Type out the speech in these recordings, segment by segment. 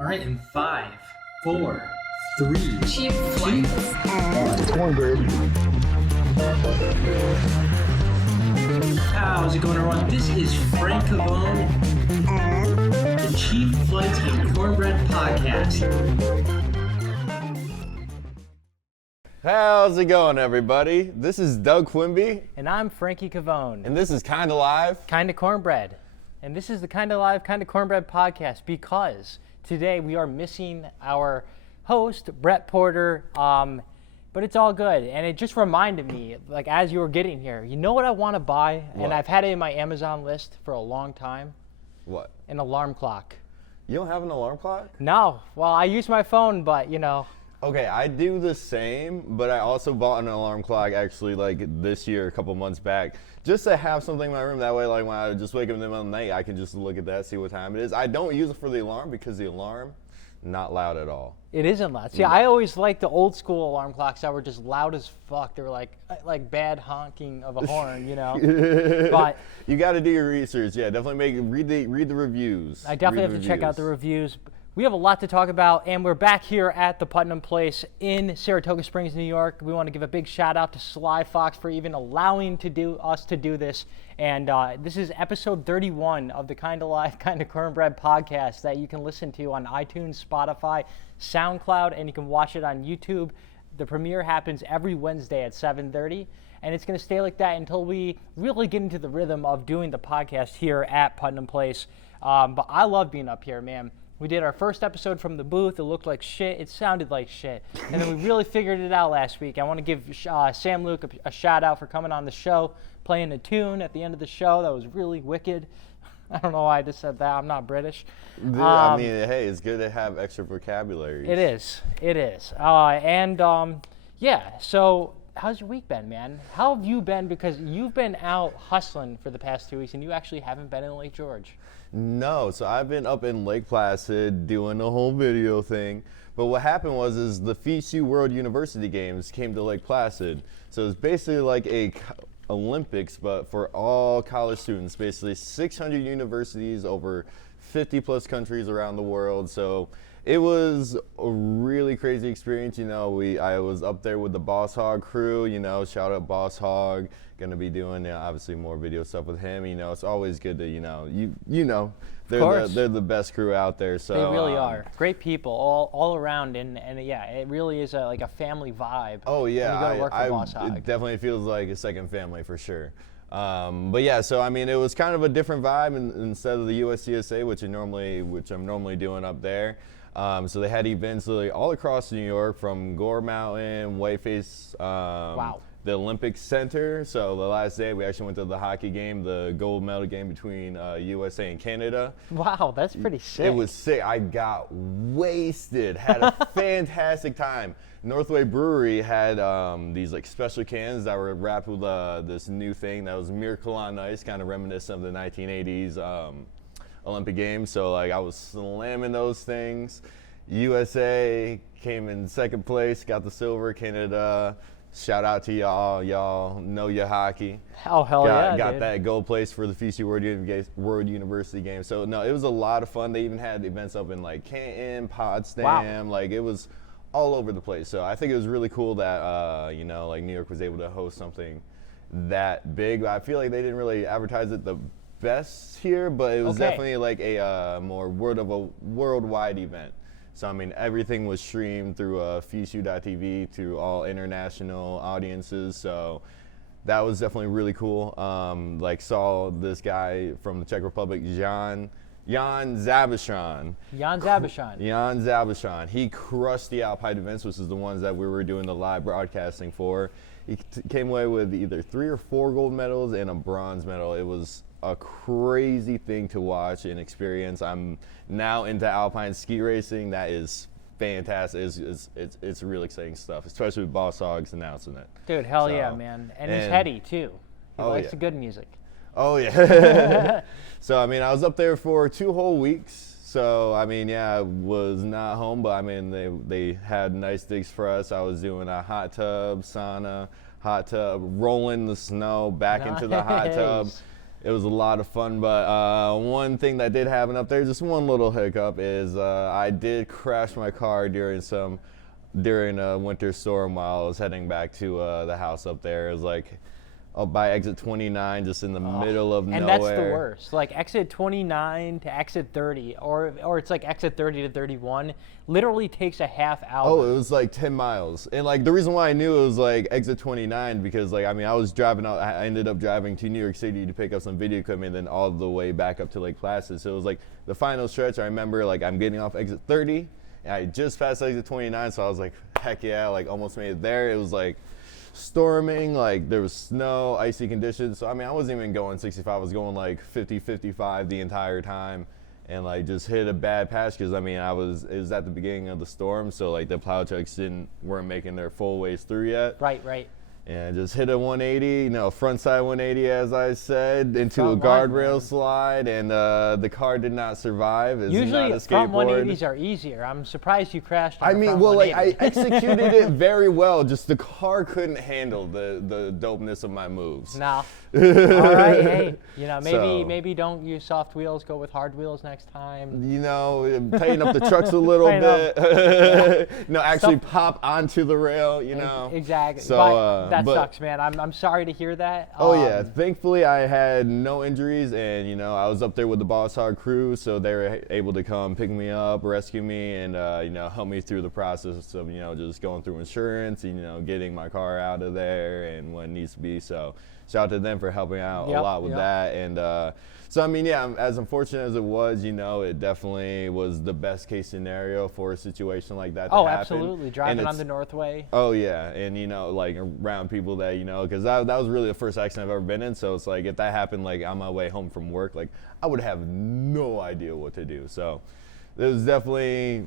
All right, in 5, 4, 3, Cheap flights. Cornbread. How's it going, everyone? This is Frank Cavone, the Cheap Flights and Cornbread podcast. How's it going, everybody? This is Doug Quimby. And I'm Frankie Cavone. And this is Kinda Live. Kinda Cornbread. And this is the Kinda Live, Kinda Cornbread podcast because today we are missing our host, Brett Porter, but it's all good. And it just reminded me, like as you were getting here, you know what I want to buy? What? And I've had it in my Amazon list for a long time. What? An alarm clock. You don't have an alarm clock? No. Well, I use my phone, but you know. Okay, I do the same, but I also bought an alarm clock actually like this year, a couple months back, just to have something in my room. That way, like when I just wake up in the middle of the night, I can just look at that, see what time it is. I don't use it for the alarm because the alarm, not loud at all. It isn't loud. See, I always liked the old school alarm clocks that were just loud as fuck. They were like bad honking of a horn, you know. But you got to do your research. Yeah, definitely read the reviews. I definitely have to check out the reviews. We have a lot to talk about, and we're back here at the Putnam Place in Saratoga Springs, New York. We want to give a big shout out to Sly Fox for even allowing us to do this. And this is episode 31 of the Kinda Live, Kinda Cornbread podcast that you can listen to on iTunes, Spotify, SoundCloud, and you can watch it on YouTube. The premiere happens every Wednesday at 7:30, and it's going to stay like that until we really get into the rhythm of doing the podcast here at Putnam Place. But I love being up here, man. We did our first episode from the booth. It looked like shit. It sounded like shit. And then we really figured it out last week. I want to give Sam Luke a shout out for coming on the show, playing a tune at the end of the show. That was really wicked. I don't know why I just said that. I'm not British. Dude, I mean, hey, it's good to have extra vocabulary. It is. It is. Yeah, so how's your week been, man? How have you been? Because you've been out hustling for the past 2 weeks, and you actually haven't been in Lake George. No, so I've been up in Lake Placid doing the whole video thing. But what happened was the FISU World University Games came to Lake Placid. So it's basically like a Olympics, but for all college students. Basically 600 universities over 50 plus countries around the world. So it was a really crazy experience. You know, I was up there with the Boss Hog crew, you know, shout out Boss Hog. Gonna be doing obviously more video stuff with him. You know, it's always good to, you know, they're the best crew out there. So they really are great people all around, and yeah, it really is like a family vibe. Oh yeah, when you go to work for Boss Hog. It definitely feels like a second family for sure. But yeah, so I mean, it was kind of a different vibe instead of the USCSA, which I'm normally doing up there. So they had events literally all across New York, from Gore Mountain, Whiteface, wow. The Olympic Center. So the last day we actually went to the hockey game, the gold medal game between USA and Canada. Wow, that's pretty sick. It was sick. I got wasted, had a fantastic time. Northway Brewery had these like special cans that were wrapped with this new thing that was Miracle on Ice, kind of reminiscent of the 1980s Olympic Games. So like I was slamming those things. USA came in second place, got the silver. Canada, shout out to y'all know your hockey. Oh hell yeah, got dude. that gold place for the FISU World University Games. So no, it was a lot of fun. They even had events up in like Canton, Potsdam. Wow. Like it was all over the place. So I think it was really cool that you know, like New York was able to host something that big. I feel like they didn't really advertise it the best here, but it was definitely like a more worldwide event. So I mean, everything was streamed through FISU.tv to all international audiences. So that was definitely really cool. Like saw this guy from the Czech Republic, Jan Zabashan. Jan Zabashan. Jan Zabashan. He crushed the Alpine events, which is the ones that we were doing the live broadcasting for. He came away with either 3 or 4 gold medals and a bronze medal. It was a crazy thing to watch and experience. I'm now into alpine ski racing. That is fantastic. It's really exciting stuff, especially with Boss Hogs announcing it. Dude, hell yeah, man. And he's heady too. He likes the good music. Oh yeah. So I mean, I was up there for 2 whole weeks. So I mean, yeah, I was not home, but I mean, they had nice digs for us. I was doing a hot tub, sauna, hot tub, rolling the snow back into the hot tub. It was a lot of fun, but one thing that did happen up there, just one little hiccup, is I did crash my car during a winter storm while I was heading back to the house up there. It was like up by exit 29, just in the middle of nowhere. And that's the worst. Like exit 29 to exit 30, or it's like exit 30 to 31, literally takes a half hour. Oh, it was like 10 miles. And like the reason why I knew it was like exit 29, because like, I mean, I was driving out, I ended up driving to New York City to pick up some video equipment, and then all the way back up to Lake Placid. So it was like the final stretch. I remember like I'm getting off exit 30, and I just passed exit 29, so I was like, heck yeah, like almost made it there. It was like storming, like there was snow, icy conditions. So I mean, I wasn't even going 65, I was going like 50, 55 the entire time, and like just hit a bad patch, because I mean, it was at the beginning of the storm, so like the plow trucks weren't making their full ways through yet. Right. And just hit a 180, front side 180, as I said, into a Front line, guardrail man. slide, and the car did not survive. It's not Usually a front skateboard. 180s are easier. I'm surprised you crashed on I a mean, front well, like 180. I executed it very well. Just the car couldn't handle the dopeness of my moves. No. All right, hey, So- maybe don't use soft wheels. Go with hard wheels next time. Tighten up the trucks a little Tighten up. bit. No, actually Stuff- pop onto the rail. Exactly. So, but that but- sucks, man. I'm sorry to hear that. Oh yeah, thankfully I had no injuries, and I was up there with the Boss Hog crew, so they were able to come pick me up, rescue me, and help me through the process of just going through insurance, getting my car out of there and what needs to be. So shout out to them for helping out a lot with that. And so I mean, yeah, as unfortunate as it was, it definitely was the best case scenario for a situation like that to Oh, happen. absolutely. Driving on the Northway. Oh yeah, and like around people that because that was really the first accident I've ever been in. So it's like if that happened like on my way home from work, like I would have no idea what to do. So it was definitely,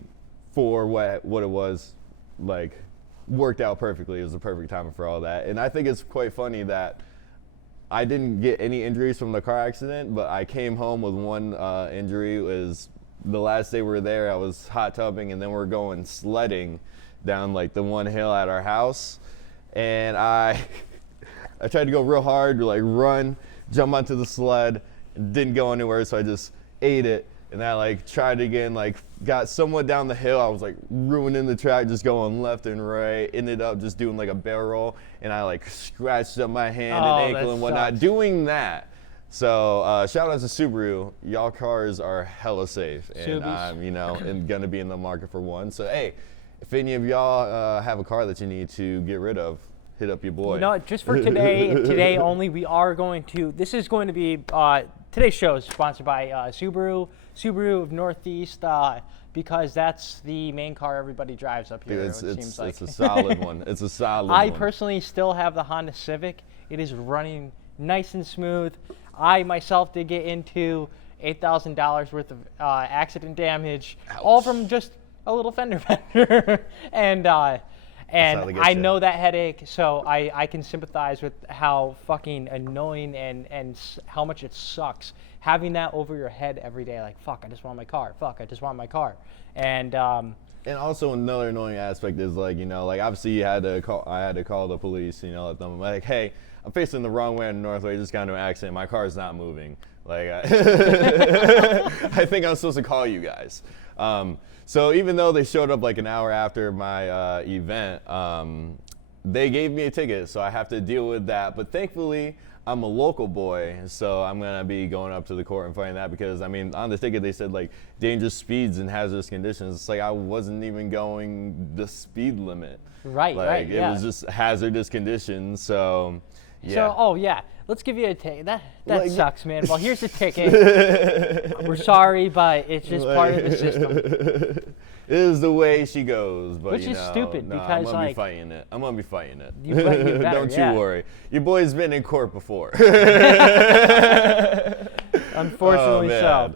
for what it was, like worked out perfectly. It was the perfect timing for all that. And I think it's quite funny that I didn't get any injuries from the car accident, but I came home with one injury. It was the last day we were there. I was hot tubbing, and then we're going sledding down like the one hill at our house, and I tried to go real hard, like run, jump onto the sled, and didn't go anywhere, so I just ate it. And I like tried again, like got somewhat down the hill. I was like ruining the track, just going left and right. Ended up just doing like a barrel roll, and I like scratched up my hand and ankle and whatnot sucks. doing that. So shout out to Subaru. Y'all cars are hella safe, and Subies. I'm gonna be in the market for one. So hey, if any of y'all have a car that you need to get rid of, hit up your boy. Just for today only, we are going to. This is going to be today's show is sponsored by Subaru of Northeast, because that's the main car everybody drives up here. Dude, it seems like it's a solid one. It's a solid I one. personally still have the Honda Civic. It is running nice and smooth. I myself did get into $8,000 worth of accident damage, all from just a little fender bender, and how they get I you. know that headache, so I can sympathize with how fucking annoying and how much it sucks having that over your head every day. Like, fuck, I just want my car. Fuck, I just want my car. And And also another annoying aspect is like obviously I had to call the police, let them like, hey, I'm facing the wrong way on the Northway, just got into an accident, my car's not moving. Like I think I'm supposed to call you guys. So even though they showed up like an hour after my event, they gave me a ticket, so I have to deal with that. But thankfully, I'm a local boy, so I'm gonna be going up to the court and fighting that, because I mean, on the ticket they said like dangerous speeds and hazardous conditions. It's like I wasn't even going the speed limit. Right, Like it yeah. was just hazardous conditions. So yeah. So, oh yeah, let's give you a ticket. That Like- sucks, man. Well, here's a ticket. We're sorry, but it's just part of the system. It is the way she goes, but Which is stupid, no, because, I'm gonna be like- fighting it. I'm gonna be fighting it. You better, Don't yeah. you worry. Your boy's been in court before. Unfortunately, so.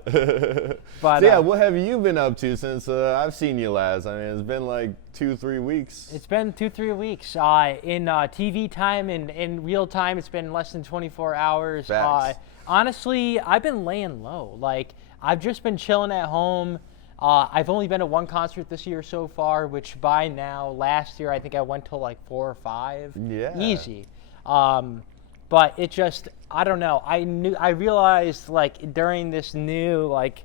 But So yeah, what have you been up to since I've seen you last? I mean, it's been like 2-3 weeks. it's been 2-3 weeks. In TV time and in real time, it's been less than 24 hours. Facts. Honestly, I've been laying low. Like, I've just been chilling at home. I've only been to one concert this year so far, which by now, last year, I think I went to like 4 or 5. Yeah. Easy. but it just, I don't know. I realized like during this new, like,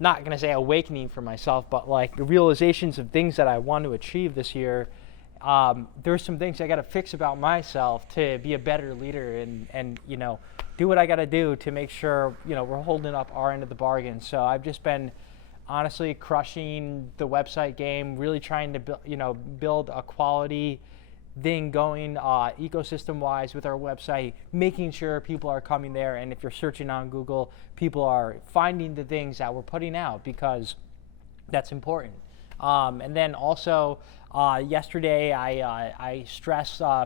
not going to say awakening for myself, but like the realizations of things that I want to achieve this year. There's some things I got to fix about myself to be a better leader and do what I got to do to make sure, we're holding up our end of the bargain. So I've just been honestly crushing the website game, really trying to build a quality thing going ecosystem wise with our website, making sure people are coming there, and if you're searching on Google, people are finding the things that we're putting out, because that's important. And then also yesterday I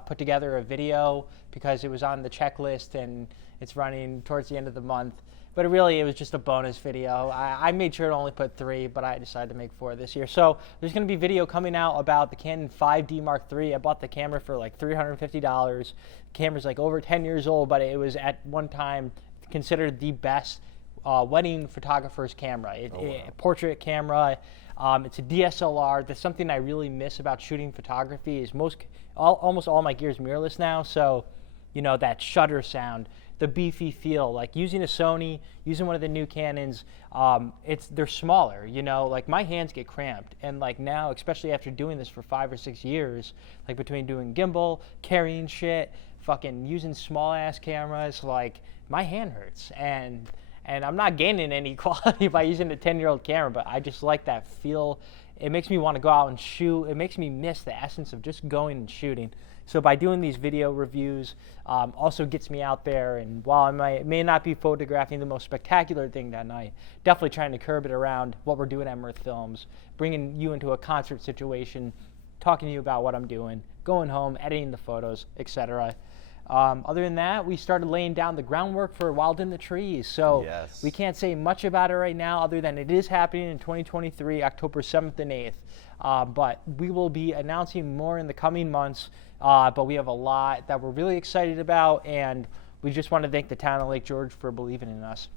put together a video because it was on the checklist and it's running towards the end of the month. But it was just a bonus video. I made sure to only put 3, but I decided to make 4 this year. So there's going to be video coming out about the Canon 5D Mark III. I bought the camera for like $350. The camera's like over 10 years old, but it was at one time considered the best wedding photographer's camera. Portrait camera. It's a DSLR. That's something I really miss about shooting photography is almost all my gear is mirrorless now. So, that shutter sound, the beefy feel, like using a Sony, using one of the new Canons, they're smaller, like my hands get cramped. And like now, especially after doing this for 5 or 6 years, like between doing gimbal, carrying shit, fucking using small ass cameras, like my hand hurts. And I'm not gaining any quality by using a 10-year-old camera, but I just like that feel. It makes me want to go out and shoot. It makes me miss the essence of just going and shooting. So by doing these video reviews, also gets me out there. And while I may not be photographing the most spectacular thing that night, definitely trying to curb it around what we're doing at Mirth Films, bringing you into a concert situation, talking to you about what I'm doing, going home, editing the photos, etc. Other than that, we started laying down the groundwork for Wild in the Trees. So we can't say much about it right now other than it is happening in 2023, October 7th and 8th. But we will be announcing more in the coming months. But we have a lot that we're really excited about, and we just want to thank the town of Lake George for believing in us.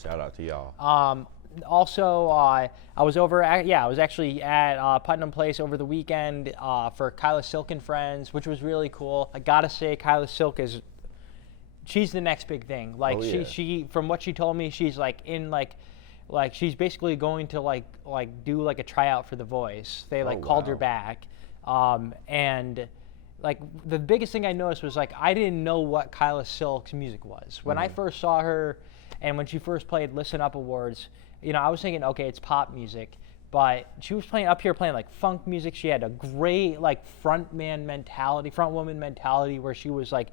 Shout out to y'all. Also, I was actually at Putnam Place over the weekend for Kyla Silk and Friends, which was really cool. I gotta say, Kyla Silk she's the next big thing. Like she from what she told me, she's like in like she's basically going to do like a tryout for The Voice. They called her back, and like the biggest thing I noticed was like I didn't know what Kyla Silk's music was when I first saw her, and when she first played Listen Up Awards. I was thinking, okay, it's pop music, but she was playing like funk music. She had a great like frontwoman mentality where she was like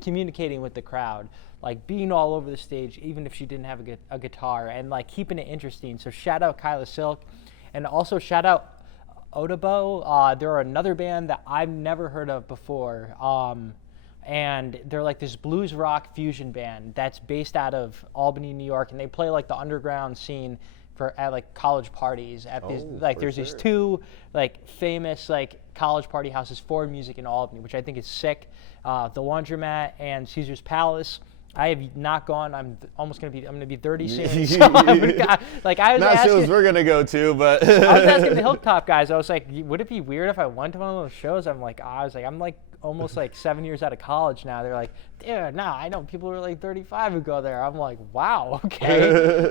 communicating with the crowd, like being all over the stage, even if she didn't have a guitar, and like keeping it interesting. So shout out Kyla Silk, and also shout out Otobo. They're another band that I've never heard of before. And they're like this blues rock fusion band that's based out of Albany, New York, and they play like the underground scene at like college parties at these these 2 like famous like college party houses for music in Albany, which I think is sick. The Laundromat and Caesar's Palace. I have not gone. I'm gonna be 30 soon. So not shows we're gonna go to, but I was asking the Hilltop guys. I was like, would it be weird if I went to one of those shows? I'm like almost like 7 years out of college now. They're like, dude, no, I know people who are like 35 who go there. I'm like, wow, okay.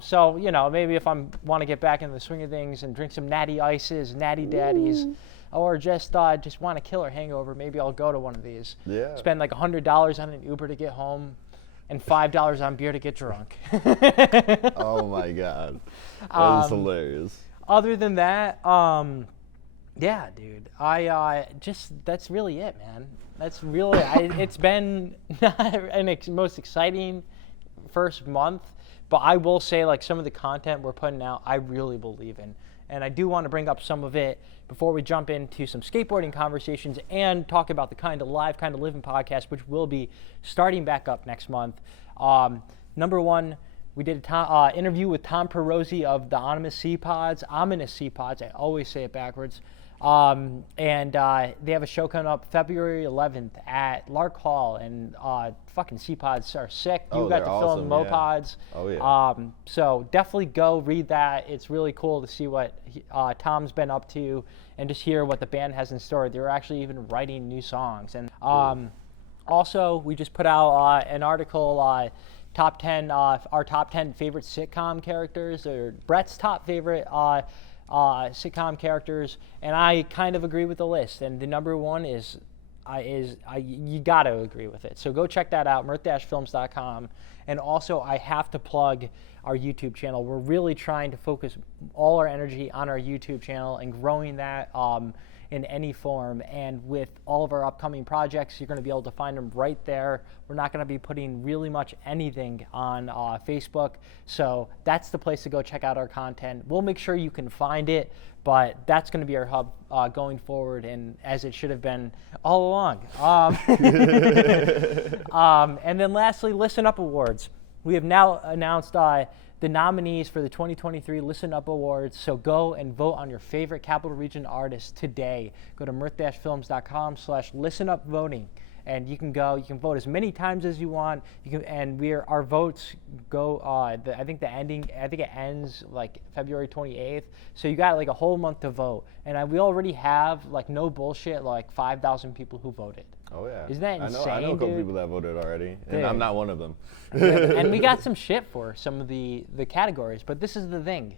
So maybe if I want to get back into the swing of things and drink some natty ices, natty daddies. Or just want to kill a hangover, maybe I'll go to one of these. Yeah. Spend like $100 on an Uber to get home, and $5 on beer to get drunk. Oh my God, that is hilarious. Other than that, yeah, dude, that's really it, man. That's really it's been not most exciting first month, but I will say like some of the content we're putting out, I really believe in. And I do want to bring up some of it before we jump into some skateboarding conversations and talk about the Kind of Live, Kind of Living podcast, which will be starting back up next month. Number one, we did an interview with Tom Perosi of the Ominous Sea Pods. I always say it backwards. And they have a show coming up February 11th at Lark Hall, and fucking Sea Pods are sick. You got to film Mopods. Yeah. Oh yeah. So definitely go read that. It's really cool to see what Tom's been up to and just hear what the band has in store. They're actually even writing new songs. And Also, we just put out an article, top 10, our top 10 favorite sitcom characters, or Brett's top favorite sitcom characters, and I kind of agree with the list. And the number one is you got to agree with it. So go check that out, mirth-films.com. And also, I have to plug our YouTube channel. We're really trying to focus all our energy on our YouTube channel and growing that in any form. And with all of our upcoming projects, you're going to be able to find them right there. We're not going to be putting really much anything on Facebook. So that's the place to go check out our content. We'll make sure you can find it, but that's going to be our hub going forward, and as it should have been all along. And then lastly, Listen Up Awards. We have now announced the nominees for the 2023 Listen Up Awards, so go and vote on your favorite Capital Region artist today. Go to mirth-films.com/listenupvoting, and you can vote as many times as you want. Our votes go, I think it ends like February 28th, so you got like a whole month to vote, and we already have, like, no bullshit, like 5,000 people who voted. Oh yeah. Isn't that insane, I know a couple dude? people that voted already, and Dude. I'm not one of them. And we got some shit for some of the categories, but this is the thing.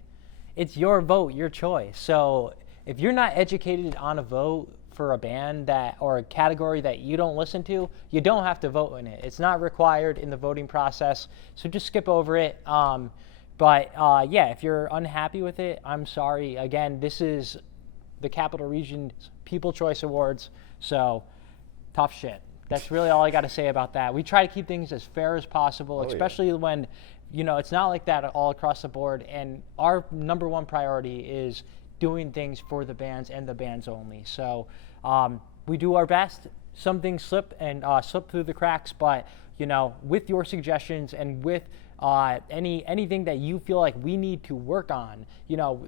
It's your vote, your choice. So if you're not educated on a vote for a band or a category that you don't listen to, you don't have to vote in it. It's not required in the voting process, so just skip over it. If you're unhappy with it, I'm sorry. Again, this is the Capital Region People Choice Awards, so tough shit. That's really all I got to say about that. We try to keep things as fair as possible, especially when, it's not like that all across the board. And our number one priority is doing things for the bands and the bands only. So we do our best. Some things slip through the cracks, but with your suggestions and with anything that you feel like we need to work on,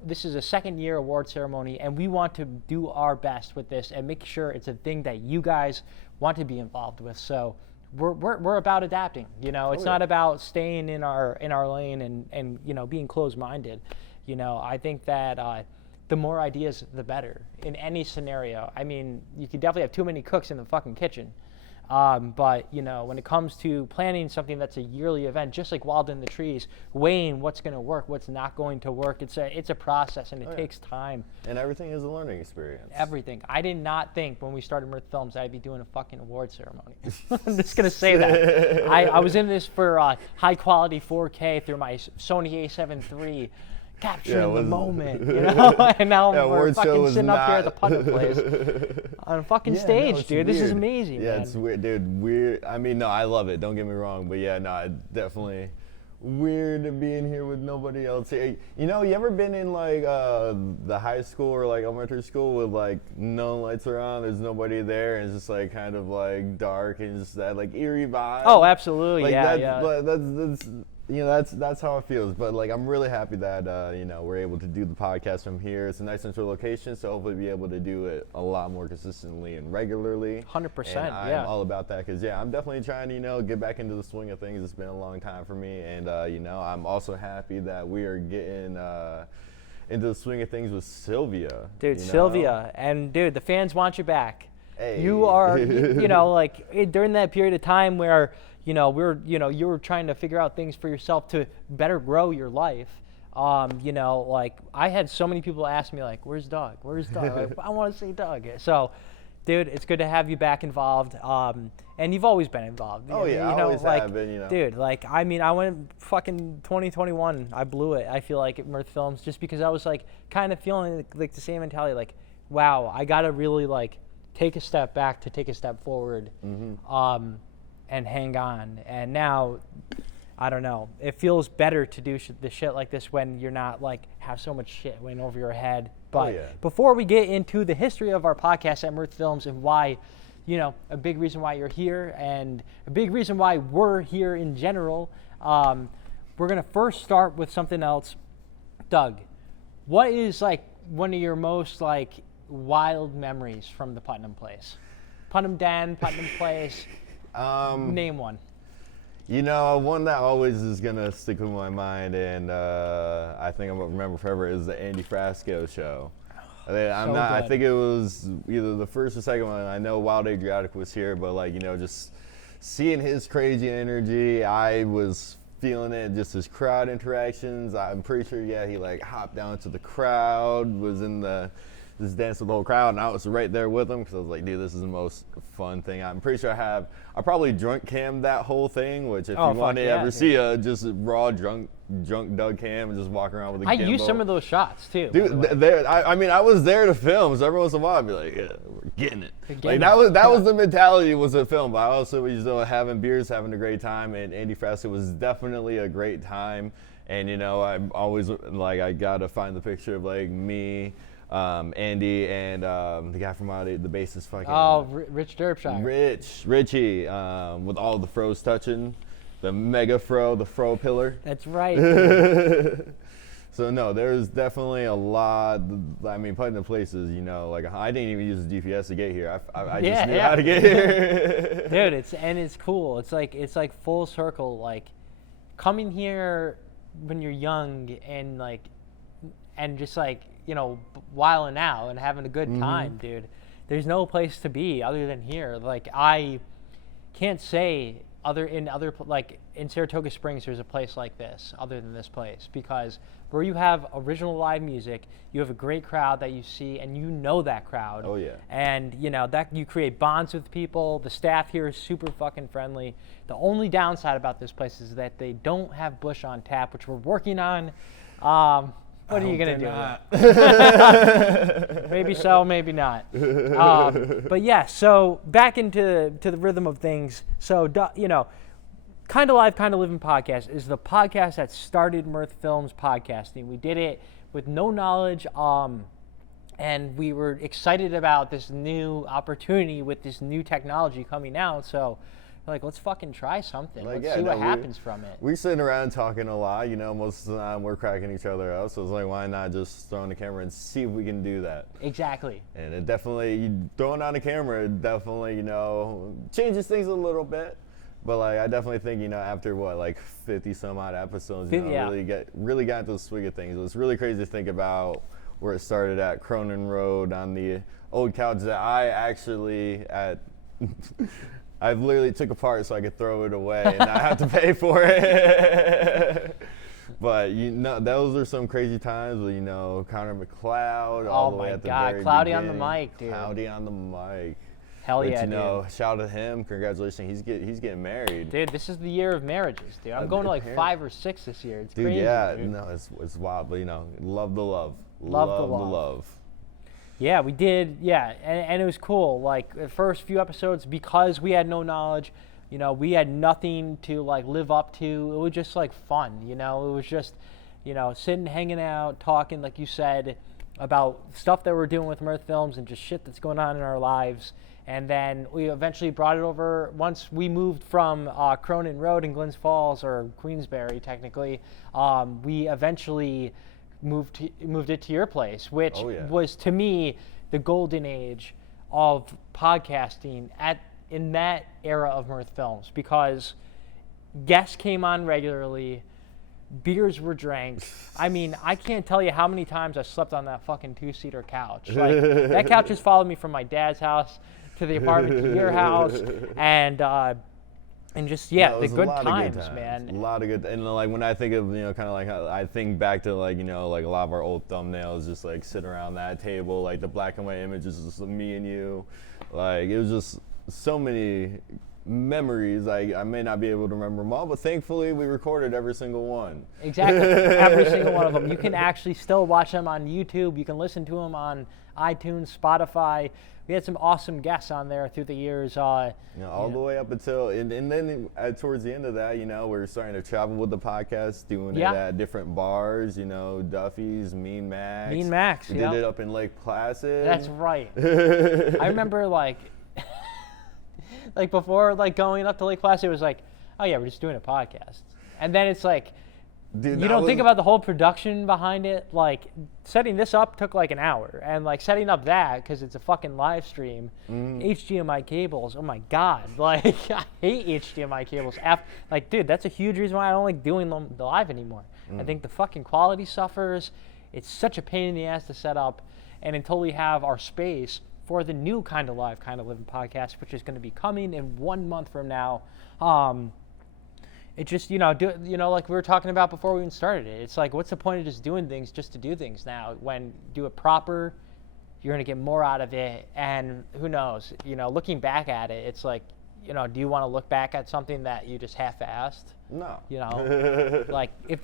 this is a second-year award ceremony, and we want to do our best with this and make sure it's a thing that you guys want to be involved with. So we're about adapting. It's not about staying in our lane and being closed-minded. I think that the more ideas, the better in any scenario. I mean, you could definitely have too many cooks in the fucking kitchen. But when it comes to planning something that's a yearly event, just like Wild in the Trees, weighing what's going to work, what's not going to work, it's a process, and it takes time. And everything is a learning experience. Everything. I did not think when we started Mirth Films I'd be doing a fucking award ceremony. I'm just going to say that. I was in this for high quality 4K through my Sony A7 III. Capturing the moment, and now we're fucking sitting up here at the Putnam Place on a fucking stage, dude. This is amazing, man. It's weird, dude. I mean, no, I love it. Don't get me wrong, but it's definitely weird being here with nobody else here. You ever been in like the high school or like elementary school with like no lights around, there's nobody there, and it's just like kind of like dark and just that like eerie vibe? Oh, absolutely, That's how it feels. But like, I'm really happy that we're able to do the podcast from here. It's a nice central location, so hopefully be able to do it a lot more consistently and regularly. 100%. And I'm all about that because I'm definitely trying to get back into the swing of things. It's been a long time for me, and I'm also happy that we are getting into the swing of things with Sylvia. Dude, Sylvia, and dude, the fans want you back. Hey. You are, like during that period of time where you were trying to figure out things for yourself to better grow your life. Like I had so many people ask me like, "Where's Doug? Where's Doug?" Like, I want to see Doug. So, dude, it's good to have you back involved. And you've always been involved. Oh yeah, I always have been. Dude, like I went fucking 2021. I blew it. I feel like at Mirth Films just because I was like kind of feeling like the same mentality. Like, wow, I gotta really like take a step back to take a step forward. Mm-hmm. And hang on. And now, I don't know. It feels better to do the shit like this when you're not like have so much shit weighing over your head. But before we get into the history of our podcast at Mirth Films and why, a big reason why you're here and a big reason why we're here in general, we're gonna first start with something else. Doug, what is like one of your most like wild memories from the Putnam Place? Putnam Den, Putnam Place. Name one. One that always is gonna stick with my mind, and I think I'm gonna remember forever is the Andy Frasco show. I think it was either the first or second one. I know Wild Adriatic was here, but like just seeing his crazy energy, I was feeling it, just his crowd interactions. I'm pretty sure, yeah, he like hopped down to the crowd, was in the, just danced with the whole crowd, and I was right there with him because I was like, dude, this is the most fun thing. I'm pretty sure I probably drunk cammed that whole thing, which if you want to ever see a just raw drunk Doug cam and just walk around with a gimbal. I used some of those shots too. Dude, I mean, I was there to film, so every once in a while I'd be like, yeah, we're getting it. Like that was the mentality, was a film. But I also was having beers, having a great time, and Andy Frasca was definitely a great time. And I'm always like, I gotta find the picture of like me, Andy, and the guy from the bassist fucking. Rich Derpshire. Richie, with all the fros touching. The mega fro, the fro pillar. That's right. So no, there's definitely a lot. I mean, Putnam Place is, like I didn't even use the GPS to get here. I just knew how to get here. Dude, it's cool. It's like full circle. Like coming here when you're young and just like wilding out and having a good time, dude. There's no place to be other than here. Like I can't say. In Saratoga Springs, there's a place like this, other than this place, because where you have original live music, you have a great crowd that you see, and you know that crowd. Oh yeah. And that you create bonds with people. The staff here is super fucking friendly. The only downside about this place is that they don't have Bush on tap, which we're working on. What are you gonna do? Maybe so, maybe not. But yeah, so back into the rhythm of things. So Kind of Live, Kind of Living podcast is the podcast that started Mirth Films podcasting. We did it with no knowledge, and we were excited about this new opportunity with this new technology coming out. So. Like, let's fucking try something. Let's see what happens from it. We're sitting around talking a lot, most of the time we're cracking each other up. So it's like, why not just throw on the camera and see if we can do that? Exactly. And it definitely, throwing on the camera, it definitely, changes things a little bit. But like, I definitely think, after 50 some odd episodes, really got into the swing of things. It's really crazy to think about where it started at Cronin Road on the old couch that I actually I've literally took apart so I could throw it away and not have to pay for it. But those are some crazy times with Connor McLeod all the way at the very Cloudy beginning. On the mic, dude. Cloudy on the mic. Hell yeah, dude. Shout out to him. Congratulations. He's getting married. Dude, this is the year of marriages, dude. I'm going to 5 or 6 this year. It's crazy. Dude. No, it's wild. But love the love. Love the love. Yeah, we did. Yeah, and it was cool. Like the first few episodes, because we had no knowledge, we had nothing to live up to. It was just fun. It was just, sitting, hanging out, talking, like you said, about stuff that we're doing with Mirth Films and just shit that's going on in our lives. And then we eventually brought it over. Once we moved from Cronin Road in Glens Falls, or Queensbury technically, we eventually moved it to your place, which was to me the golden age of podcasting in that era of Mirth Films, because guests came on regularly, beers were drank. I mean, I can't tell you how many times I slept on that fucking 2-seater couch. That couch has followed me from my dad's house to the apartment to your house, and just the good times, man. A lot of good, and when I think of kind of how I think back to a lot of our old thumbnails, just sitting around that table, the black and white images, just me and you, it was just so many memories. I may not be able to remember them all, but thankfully we recorded every single one. Exactly, every single one of them. You can actually still watch them on YouTube. You can listen to them on iTunes, Spotify. We had some awesome guests on there through the years. All the way up until, and then towards the end of that, we're starting to travel with the podcast, doing it at different bars, Duffy's, Mean Max. Mean Max, We did it up in Lake Placid. That's right. I remember before going up to Lake Placid, it was oh yeah, we're just doing a podcast. And then it's dude, you don't think about the whole production behind it. Setting this up took an hour, and setting up that, because it's a fucking live stream, HDMI cables. Oh my god, I hate HDMI cables. Dude, that's a huge reason why I don't like doing them live anymore. I think the fucking quality suffers. It's such a pain in the ass to set up, and until we have our space, for the new Kind of Live, Kind of Living podcast, which is going to be coming in 1 month from now. It just, like we were talking about before we even started it. It's like, what's the point of just doing things just to do things now? When do it proper, you're going to get more out of it. And who knows, looking back at it, it's like, do you want to look back at something that you just half-assed? No. Like if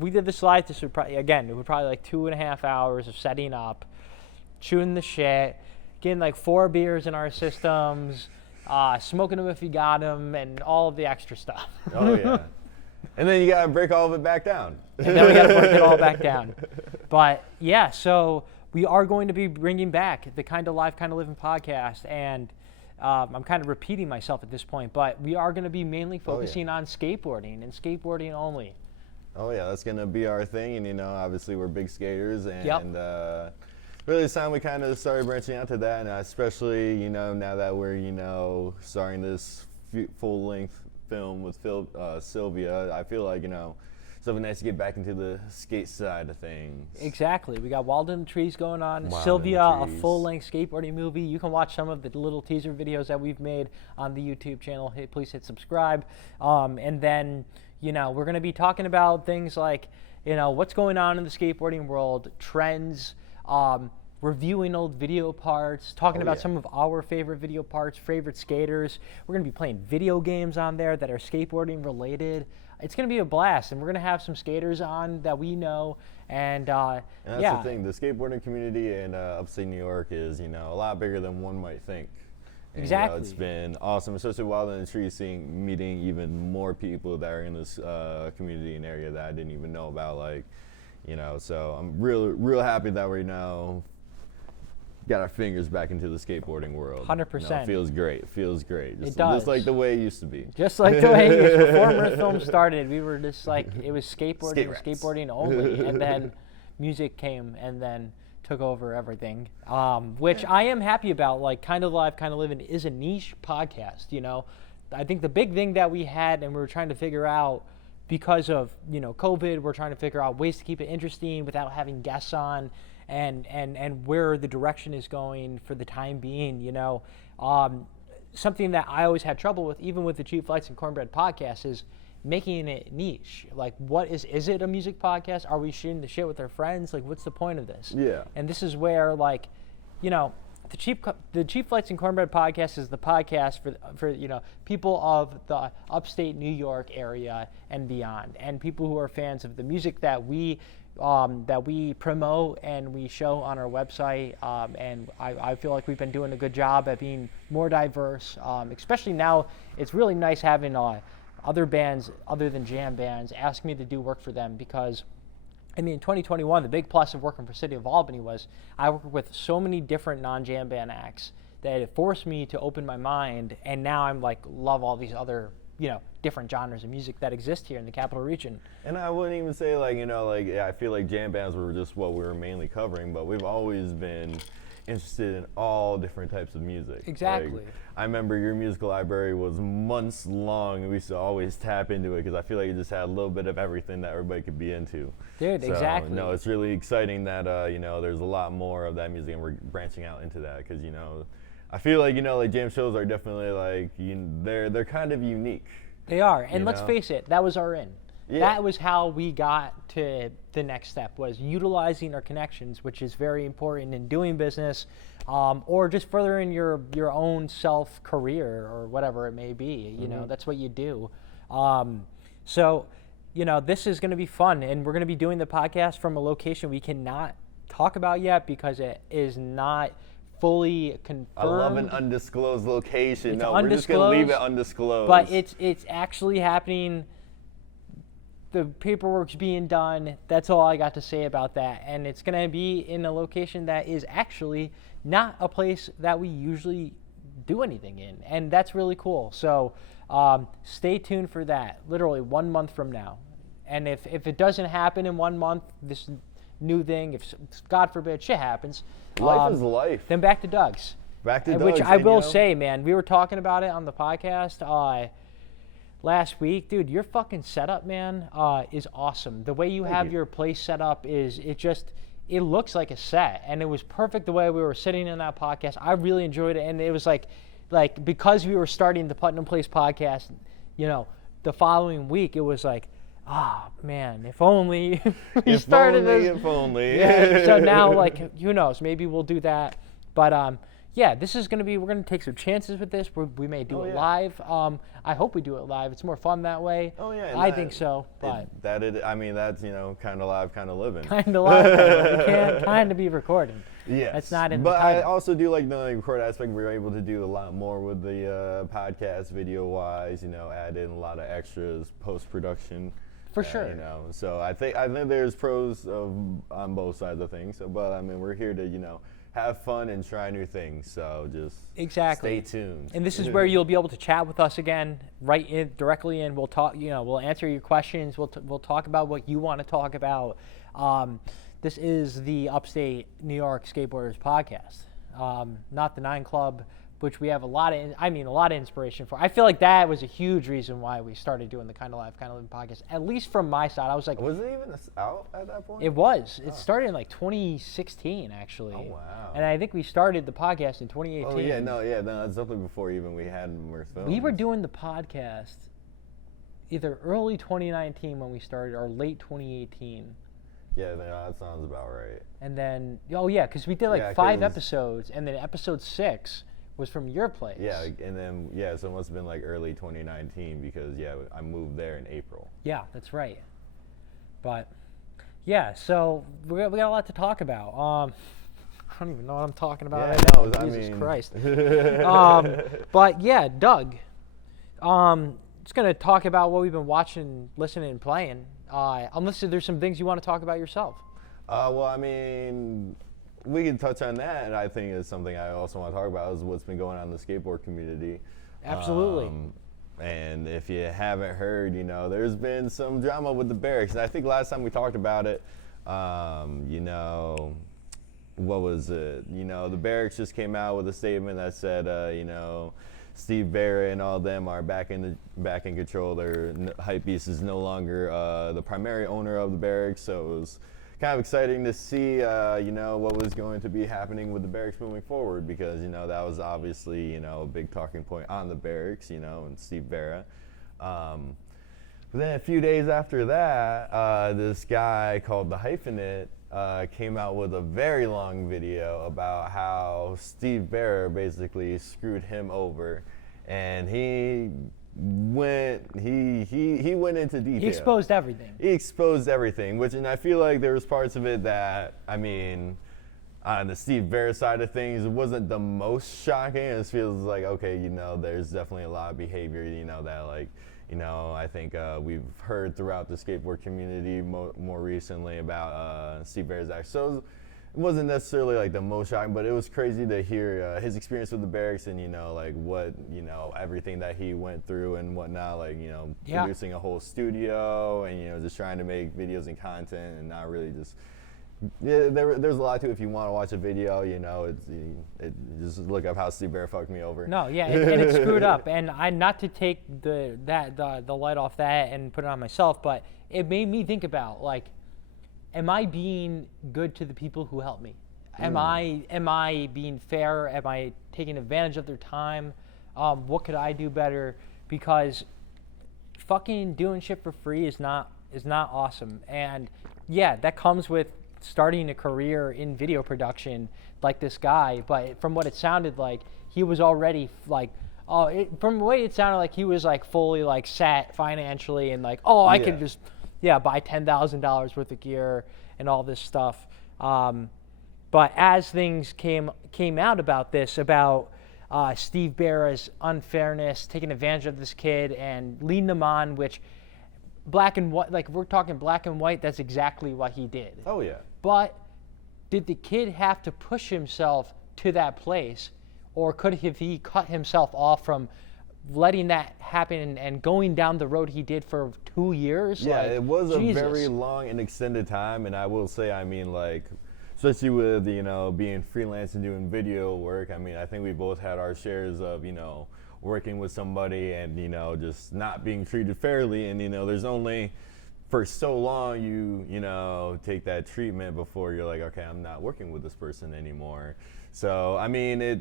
we did this live, it would probably like 2.5 hours of setting up, shooting the shit, getting like 4 beers in our systems, smoking them if you got them, and all of the extra stuff. Oh yeah. And then you gotta break all of it back down. And then we gotta break it all back down. But yeah, so we are going to be bringing back the Kind of Live, Kind of Living podcast, and I'm kind of repeating myself at this point, but we are going to be mainly focusing on skateboarding and skateboarding only. Oh yeah, that's going to be our thing, and obviously we're big skaters, and Yep. Really it's time we kind of started branching out to that, and especially now that we're starting this full-length film with Sylvia, I feel like something nice to get back into the skate side of things. Exactly. We got Wild in the Trees going on. Wild in Sylvia, the a Trees. full-length skateboarding movie. You can watch some of the little teaser videos that we've made on the YouTube channel. Please hit subscribe. And then, we're going to be talking about things like, what's going on in the skateboarding world, trends, reviewing old video parts, talking about some of our favorite video parts, favorite skaters. We're going to be playing video games on there that are skateboarding related. It's going to be a blast, and we're going to have some skaters on that we know. And that's the thing. The skateboarding community in upstate New York is, a lot bigger than one might think. And, Exactly. It's been awesome, especially Wild in the Trees, meeting even more people that are in this community and area that I didn't even know about. So I'm real happy that we're got our fingers back into the skateboarding world. 100%. It feels great. It does. Just like the way it used to be. Just like the way it was before Mirth Films started, we were just like, it was Skate rats. skateboarding only, and then music came and then took over everything, which I am happy about. Like, Kind of Live, Kind of Living is a niche podcast, I think the big thing that we had and we were trying to figure out because of, COVID, we're trying to figure out ways to keep it interesting without having guests on, and where the direction is going for the time being, something that I always had trouble with, even with the Cheap Flights and Cornbread podcast, is making it niche. Like, what is it a music podcast? Are we shooting the shit with our friends? Like, what's the point of this? Yeah. And this is where, like, the Cheap Flights and Cornbread podcast is the podcast for people of the upstate New York area and beyond, and people who are fans of the music that we promote and we show on our website, and I feel like we've been doing a good job at being more diverse, especially now. It's really nice having other bands other than jam bands ask me to do work for them, because in 2021, the big plus of working for City of Albany was I worked with so many different non-jam band acts that it forced me to open my mind, and now I'm like, love all these other different genres of music that exist here in the Capital Region. And I wouldn't even say I feel like jam bands were just what we were mainly covering, but we've always been interested in all different types of music. Exactly. I remember your musical library was months long, and we used to always tap into it because I feel like it just had a little bit of everything that everybody could be into. Dude, So, exactly. No, it's really exciting that there's a lot more of that music, and we're branching out into that because I feel like jam shows are definitely they're kind of unique. They are, and You let's know? face it, that was our in. Yeah. That was how we got to the next step, was utilizing our connections, which is very important in doing business, or just furthering your own self career or whatever it may be. That's what you do. So this is going to be fun, and we're going to be doing the podcast from a location we cannot talk about yet because it is not fully confirmed. I love an undisclosed location. It's No, we're just gonna leave it undisclosed, undisclosed. but it's actually happening. The paperwork's being done. That's all I got to say about that. And it's going to be in a location that is actually not a place that we usually do anything in. And that's really cool. So stay tuned for that, literally 1 month from now. And if it doesn't happen in 1 month, this new thing, if God forbid shit happens, Life is life. then back to Doug's. Back to Which Doug's, I and, will say, man, we were talking about it on the podcast last week. Dude, your fucking setup, man, is awesome. The way you have you. your place set up is, it looks like a set, and it was perfect the way we were sitting in that podcast. I really enjoyed it, and it was like because we were starting the Putnam Place podcast, you know, the following week, it was like, oh man, if only we started this. If only. Yeah, so now, like, who knows? Maybe we'll do that. But yeah, this is gonna be. We're gonna take some chances with this. We may do it live. I hope we do it live. It's more fun that way. Oh yeah, I think so. But I mean, that's, you know, kind of live, kind of living. kind of live. We can't kind of be recorded. Yes. That's not in but the title. I also do like the record aspect. We're able to do a lot more with the podcast, video-wise. You know, add in a lot of extras, post-production. For sure. You know, so I think there's pros on both sides of things. So, but I mean, we're here to, you know, have fun and try new things. So just Exactly. stay tuned. And this is where you'll be able to chat with us again, directly in. We'll talk. You know, we'll answer your questions. We'll talk about what you want to talk about. This is the Upstate New York Skateboarders podcast, not the 9 Club, which we have a lot of inspiration for. I feel like that was a huge reason why we started doing the Kind of Live, Kind of Living podcast. At least from my side, I was like, was it even out at that point? It was. It started in like 2016, actually. Oh wow. And I think we started the podcast in 2018. Oh yeah, no, that's definitely before even we had Mirth Films. We were doing the podcast either early 2019 when we started or late 2018. Yeah, that sounds about right. And then, oh yeah, because we did like 5 episodes, and then episode 6 was from your place. Yeah, and then, so it must have been like early 2019 because, I moved there in April. Yeah, that's right. But, yeah, so we got a lot to talk about. I don't even know what I'm talking about right now. Jesus Christ. But, yeah, Doug, just going to talk about what we've been watching, listening, and playing. Unless there's some things you want to talk about yourself. Well, I mean, we can touch on that, and I think it's something I also want to talk about is what's been going on in the skateboard community. Absolutely. And if you haven't heard, you know, there's been some drama with the barracks. And I think last time we talked about it, you know, what was it? You know, the barracks just came out with a statement that said, you know, Steve Berra and all of them are back in control. Their Hypebeast is no longer the primary owner of the barracks, so it was kind of exciting to see, you know, what was going to be happening with the barracks moving forward, because, you know, that was obviously, you know, a big talking point on the barracks, you know, and Steve Berra. But then a few days after that, this guy called the Hyphenate came out with a very long video about how Steve Berra basically screwed him over, and he went into detail. He exposed everything. He exposed everything, and I feel like there was parts of it that, I mean, on the Steve Berra side of things, it wasn't the most shocking. It feels like, okay, you know, there's definitely a lot of behavior, you know, that, like, you know, I think we've heard throughout the skateboard community more recently about Steve Berra's act. So it wasn't necessarily like the most shocking, but it was crazy to hear his experience with the barracks and, you know, like what, you know, everything that he went through and whatnot, like, you know, producing a whole studio and, you know, just trying to make videos and content and not really just, there's a lot to it. If you want to watch a video, you know, it just look up how Steve Berra fucked me over. No, yeah, and it's screwed up. And not to take the light off that and put it on myself, but it made me think about, like, am I being good to the people who helped me? Am I being fair? Am I taking advantage of their time? What could I do better? Because fucking doing shit for free is not awesome. And yeah, that comes with starting a career in video production like this guy, but from what it sounded like, he was already like, from the way it sounded like he was like fully like set financially and like, I could just buy $10,000 worth of gear and all this stuff. But as things came out about this, about Steve Berra's unfairness, taking advantage of this kid and leading him on, which black and white, like we're talking black and white, that's exactly what he did. Oh yeah. But did the kid have to push himself to that place, or could he cut himself off from letting that happen and going down the road he did for 2 years? Yeah, like, it was Jesus. a very long and extended time, and I will say, I mean, like, especially with, you know, being freelance and doing video work, I mean, I think we both had our shares of, you know, working with somebody and, you know, just not being treated fairly, and, you know, there's only for so long you know take that treatment before you're like, okay, I'm not working with this person anymore. So I mean, it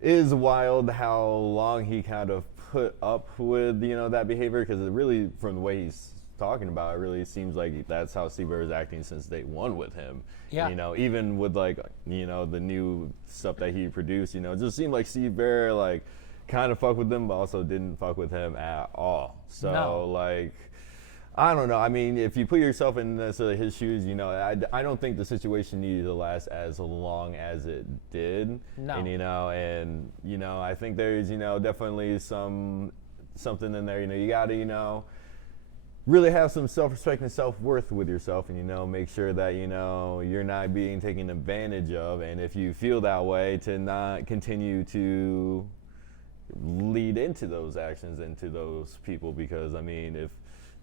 is wild how long he kind of put up with that behavior, because it really, from the way he's talking about it, really seems like that's how Steve Berra is acting since day one with him. Yeah. Even with like the new stuff that he produced, it just seemed like Steve Berra like kind of fucked with him, but also didn't fuck with him at all. So No. like, I don't know. I mean, if you put yourself in his shoes, I don't think the situation needed to last as long as it did. No. And I think there's definitely something in there. You gotta really have some self-respect and self-worth with yourself, and make sure that you're not being taken advantage of. And if you feel that way, to not continue to lead into those actions, into those people, because I mean, if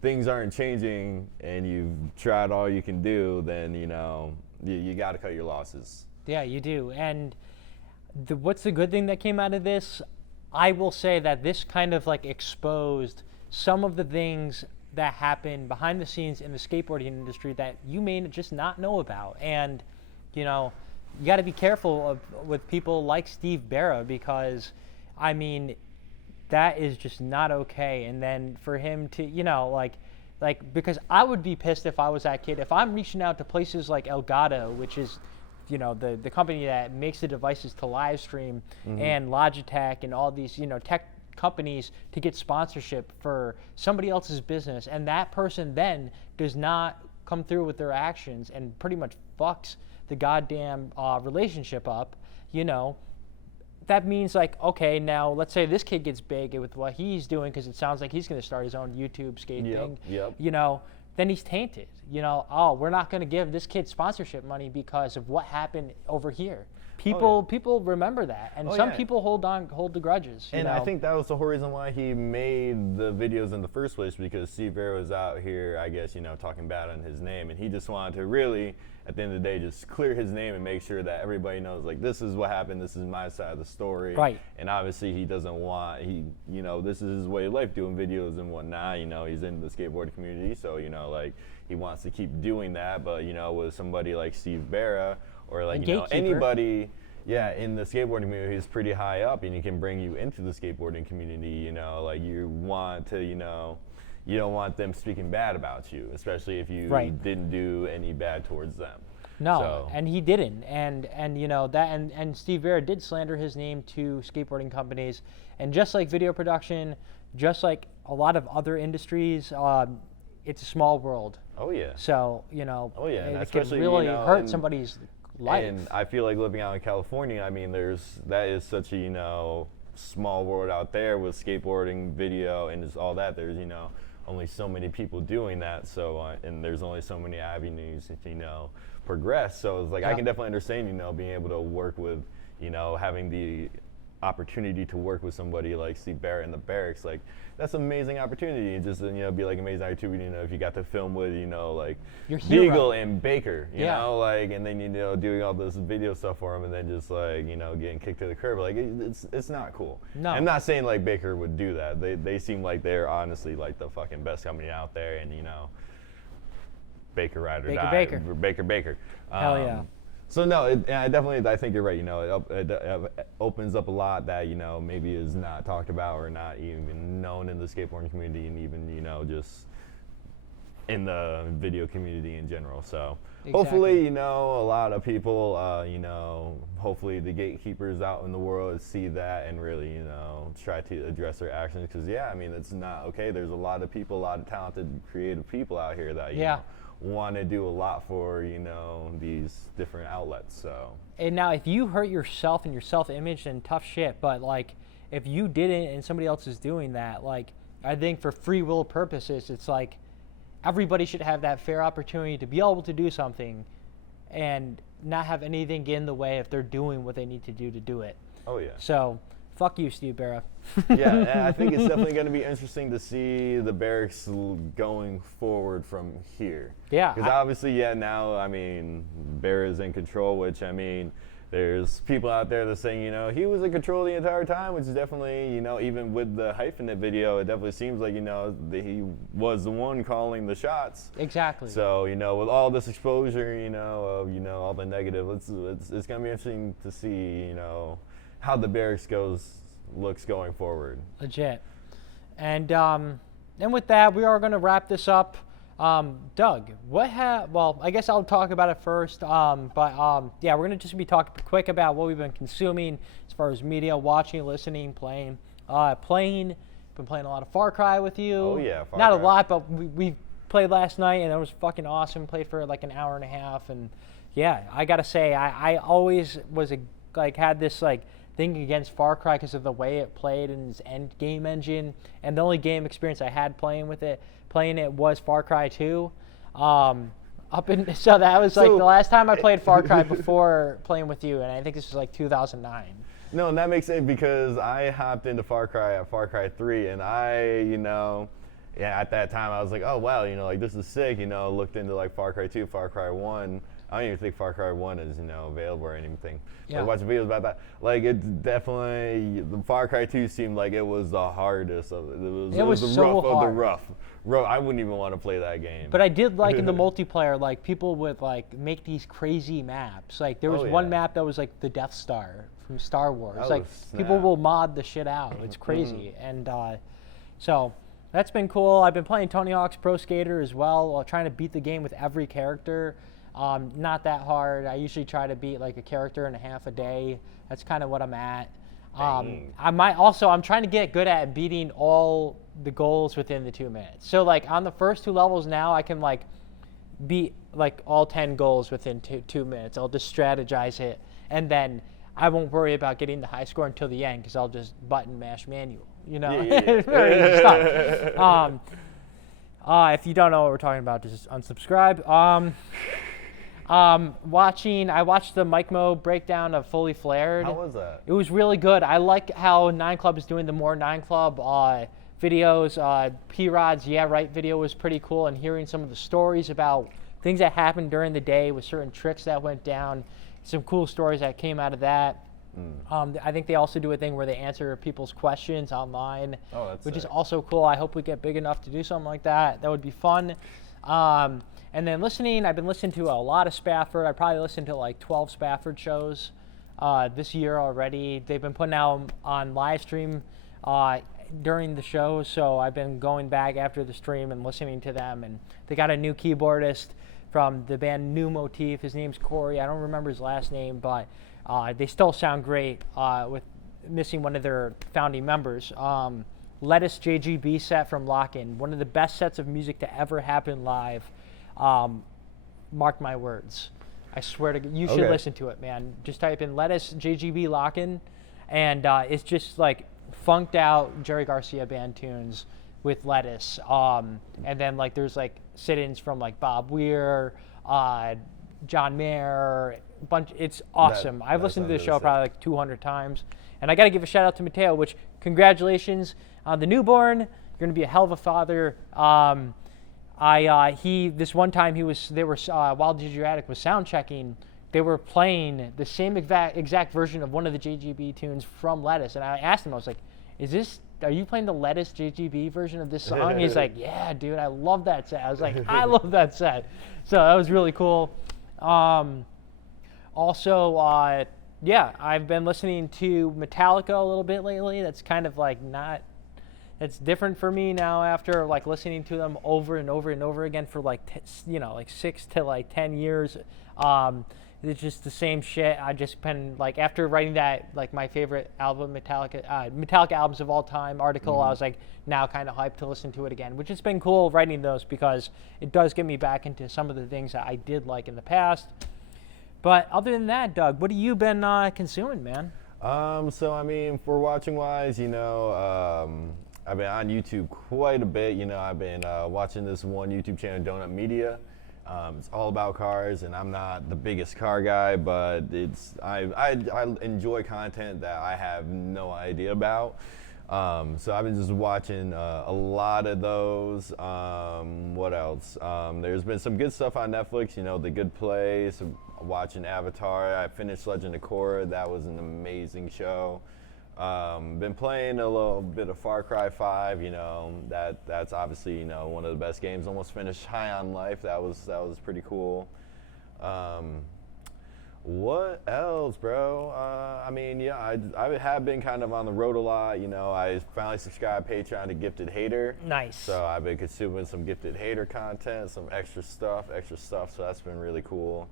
things aren't changing and you've tried all you can do, then you got to cut your losses. Yeah, you do. And what's the good thing that came out of this? I will say that this kind of like exposed some of the things that happen behind the scenes in the skateboarding industry that you may just not know about. And you got to be careful with people like Steve Berra, because I mean, that is just not okay. And then for him to, because I would be pissed if I was that kid. If I'm reaching out to places like Elgato, which is, the company that makes the devices to live stream, and Logitech and all these, tech companies, to get sponsorship for somebody else's business, and that person then does not come through with their actions and pretty much fucks the goddamn relationship up, that means like, okay, now let's say this kid gets big with what he's doing, because it sounds like he's going to start his own YouTube skate thing. Yep. Then he's tainted. Oh, we're not going to give this kid sponsorship money because of what happened over here. People remember that, and some people hold the grudges. And I think that was the whole reason why he made the videos in the first place, because Steve Berra was out here, I guess, talking bad on his name, and he just wanted to really, at the end of the day, just clear his name and make sure that everybody knows, like, this is what happened, this is my side of the story. Right. And obviously he doesn't want, this is his way of life, doing videos and whatnot. He's in the skateboarding community, so, like, he wants to keep doing that. But, with somebody like Steve Berra, or like, anybody, in the skateboarding community who's pretty high up, and he can bring you into the skateboarding community, like, you want to, you don't want them speaking bad about you, especially if you didn't do any bad towards them. No, and he didn't, and Steve Berra did slander his name to skateboarding companies, and just like video production, just like a lot of other industries, it's a small world. Oh yeah. So and it could really hurt somebody's life. And I feel like living out in California, I mean, that is such a small world out there with skateboarding, video, and just all that. There's only so many people doing that, so and there's only so many avenues to progress. So it's like, I can definitely understand being able to work with having the opportunity to work with somebody like Steve Berra in the barracks. Like, that's an amazing opportunity. And just be like amazing opportunity, if you got to film with like your hero. Beagle and Baker, you know, like, and then doing all this video stuff for him, and then just like getting kicked to the curb. Like, it's not cool. No, I'm not saying like Baker would do that. They seem like they're honestly like the fucking best company out there, and Baker ride or die. Baker. Hell yeah. So no, I think you're right. It opens up a lot that maybe is not talked about or not even known in the skateboarding community, and even just in the video community in general. So hopefully, a lot of people, hopefully the gatekeepers out in the world see that and really, try to address their actions. Because it's not okay. There's a lot of people, a lot of talented, creative people out here that want to do a lot for these different outlets. So, and now if you hurt yourself and your self-image, then tough shit. But like, if you didn't and somebody else is doing that, like, I think for free will purposes, it's like everybody should have that fair opportunity to be able to do something and not have anything get in the way if they're doing what they need to do it. Oh yeah. So fuck you, Steve Berra. Yeah, and I think it's definitely going to be interesting to see the Barracks going forward from here. Yeah. Because obviously, now, I mean, Berra is in control, which, I mean, there's people out there that saying, he was in control the entire time, which is definitely, even with the Hyphenate video, it definitely seems like, that he was the one calling the shots. Exactly. So, with all this exposure, of, all the negative, it's going to be interesting to see, how the Barracks looks going forward. Legit. And with that, we are going to wrap this up. Doug, well, I guess I'll talk about it first. We're going to just be talking quick about what we've been consuming as far as media, watching, listening, playing. Been playing a lot of Far Cry with you. Oh, yeah, Far Not Cry. a lot, but we played last night, and it was fucking awesome. Played for like an hour and a half, and yeah, I got to say, I always was had this thing against Far Cry because of the way it played and its end game engine, and the only game experience I had playing it was Far Cry 2. So that was the last time I played Far Cry before playing with you, and I think this was 2009. No, and that makes sense because I hopped into Far Cry at Far Cry 3, and at that time I was like, oh wow, this is sick. Looked into Far Cry 2, Far Cry 1. I don't even think Far Cry 1 is, available or anything. Yeah. Watching videos about that. It's definitely, the Far Cry 2 seemed like it was the hardest of it. It was the so rough hard. of the rough. I wouldn't even want to play that game. But I did like in the multiplayer, people would make these crazy maps. There was one map that was the Death Star from Star Wars. Oh, people will mod the shit out. It's crazy. And so that's been cool. I've been playing Tony Hawk's Pro Skater as well, trying to beat the game with every character. Not that hard. I usually try to beat a character and a half a day. That's kind of what I'm at. I'm trying to get good at beating all the goals within the 2 minutes. So on the first 2 levels now, I can beat all 10 goals within 2 minutes. I'll just strategize it, and then I won't worry about getting the high score until the end because I'll just button mash manual. It's very easy stuff. If you don't know what we're talking about, just unsubscribe. I watched the Mike Mo breakdown of Fully Flared. How was that? It was really good. I like how 9 Club is doing the more 9 Club videos. P-Rod's Yeah Right video was pretty cool, and hearing some of the stories about things that happened during the day with certain tricks that went down. Some cool stories that came out of that. I think they also do a thing where they answer people's questions online, which is also cool. I hope we get big enough to do something like that. That would be fun. And then I've been listening to a lot of Spafford. I probably listened to 12 Spafford shows this year already. They've been putting out on live stream during the show, so I've been going back after the stream and listening to them. And they got a new keyboardist from the band New Motif. His name's Corey. I don't remember his last name, but they still sound great with missing one of their founding members. Lettuce JGB set from Lock-In, one of the best sets of music to ever happen live. Mark my words. I swear to God, you should listen to it, man. Just type in Lettuce JGB Lock-In, and it's just funked out Jerry Garcia band tunes with Lettuce. And then there's sit-ins from Bob Weir, John Mayer, it's awesome. I've listened to this show probably 200 times. And I got to give a shout out to Mateo, which congratulations on the newborn. You're going to be a hell of a father. This one time while Digiratic was sound checking, they were playing the same exact version of one of the JGB tunes from Lettuce. And I asked him, I was like, are you playing the Lettuce JGB version of this song? He's like, yeah, dude, I love that set. I was like, I love that set. So that was really cool. I've been listening to Metallica a little bit lately. That's kind of it's different for me now after listening to them over and over and over again for 6 to 10 years. It's just the same shit. I just been after writing that my favorite album, Metallica albums of all time article, I was now kind of hyped to listen to it again, which has been cool writing those because it does get me back into some of the things that I did like in the past. But other than that, Doug, what have you been consuming, man? So I mean, for watching wise, I've been on YouTube quite a bit. I've been watching this one YouTube channel, Donut Media. It's all about cars, and I'm not the biggest car guy, but I enjoy content that I have no idea about. So I've been just watching a lot of those. What else? There's been some good stuff on Netflix, The Good Place, watching Avatar. I finished Legend of Korra. That was an amazing show. Been playing a little bit of Far Cry 5, that's obviously, one of the best games. Almost finished High on Life. That was pretty cool. What else, bro? I have been kind of on the road a lot. I finally subscribed to Patreon to Gifted Hater. Nice. So I've been consuming some Gifted Hater content, some extra stuff. So that's been really cool.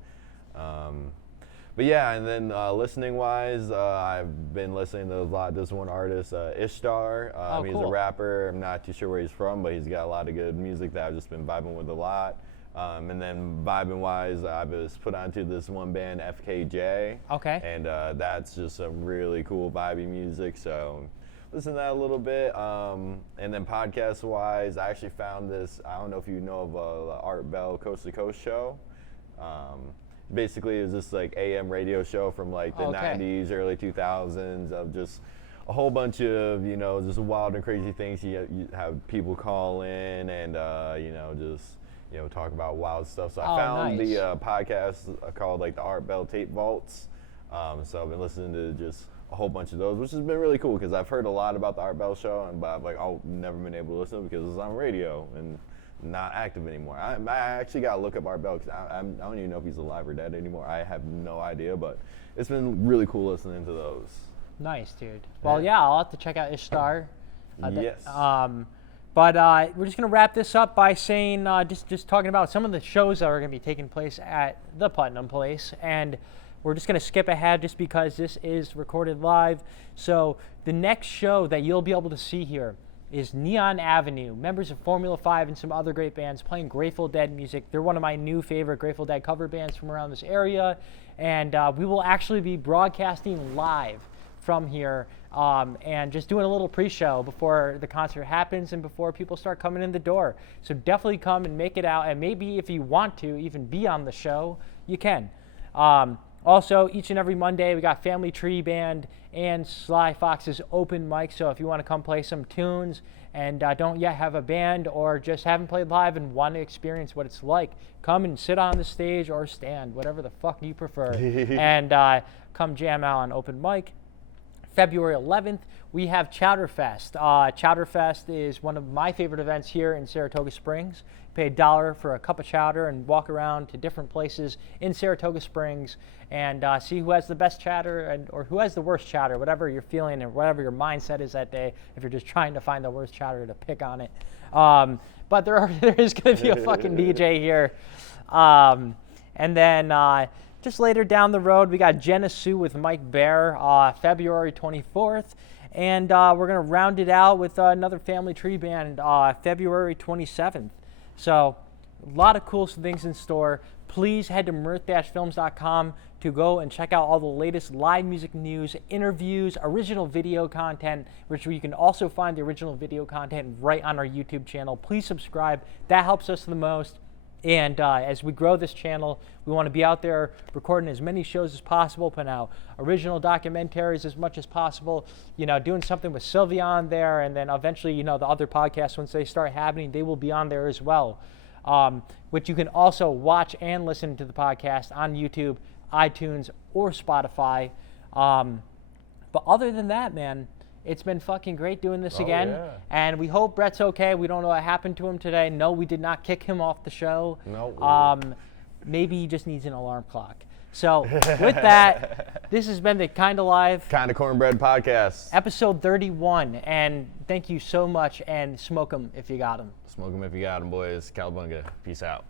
But yeah, and then listening-wise, I've been listening to a lot. This one artist, Ishtar. He's a rapper. I'm not too sure where he's from, but he's got a lot of good music that I've just been vibing with a lot. And then vibing-wise, I was put onto this one band, FKJ. Okay. And that's just some really cool vibey music. So listen to that a little bit. And then podcast-wise, I actually found this. I don't know if you know of the Art Bell Coast to Coast show. Basically, it was this like AM radio show from like the 90s, early 2000s of just a whole bunch of, just wild and crazy things. You have people call in and, talk about wild stuff. So I found the podcast called like the Art Bell Tape Vaults. So I've been listening to just a whole bunch of those, which has been really cool because I've heard a lot about the Art Bell show, but I've never been able to listen because it's on radio and not active anymore. I actually got to look up Art Bell because I don't even know if he's alive or dead anymore. I have no idea, but it's been really cool listening to those. Nice, dude. Well, yeah, I'll have to check out Ishtar. Yes. But we're just going to wrap this up by saying, just talking about some of the shows that are going to be taking place at the Putnam Place. And we're just going to skip ahead just because this is recorded live. So the next show that you'll be able to see here is Neon Avenue, members of Formula 5 and some other great bands playing Grateful Dead music. They're one of my new favorite Grateful Dead cover bands from around this area. And we will actually be broadcasting live from here and just doing a little pre-show before the concert happens and before people start coming in the door. So definitely come and make it out. And maybe if you want to even be on the show, you can. Also, each and every Monday, we got Family Tree Band and Sly Fox's open mic. So if you want to come play some tunes and don't yet have a band or just haven't played live and want to experience what it's like, come and sit on the stage or stand, whatever the fuck you prefer, and come jam out on open mic. February 11th, we have Chowderfest. Chowderfest is one of my favorite events here in Saratoga Springs. Pay $1 for a cup of chowder and walk around to different places in Saratoga Springs and see who has the best chowder or who has the worst chowder, whatever you're feeling and whatever your mindset is that day, if you're just trying to find the worst chowder to pick on it. But there is going to be a fucking DJ here. And then just later down the road, we got Jenna Sue with Mike Berra, February 24th. And we're going to round it out with another Family Tree Band, February 27th. So a lot of cool things in store. Please head to mirth-films.com to go and check out all the latest live music news, interviews, original video content, which you can also find the original video content right on our YouTube channel. Please subscribe. That helps us the most. And as we grow this channel, we want to be out there recording as many shows as possible, putting out original documentaries as much as possible, doing something with Sylvia on there, and then eventually, the other podcasts, once they start happening, they will be on there as well. Which you can also watch and listen to the podcast on YouTube, iTunes, or Spotify. But other than that, man, it's been fucking great doing this again. Yeah. And we hope Brett's okay. We don't know what happened to him today. No, we did not kick him off the show. No. Maybe he just needs an alarm clock. So with that, this has been the Kinda Live Kinda Cornbread podcast. episode 31. And thank you so much. And smoke 'em if you got 'em. Smoke 'em if you got 'em, boys. Cowabunga. Peace out.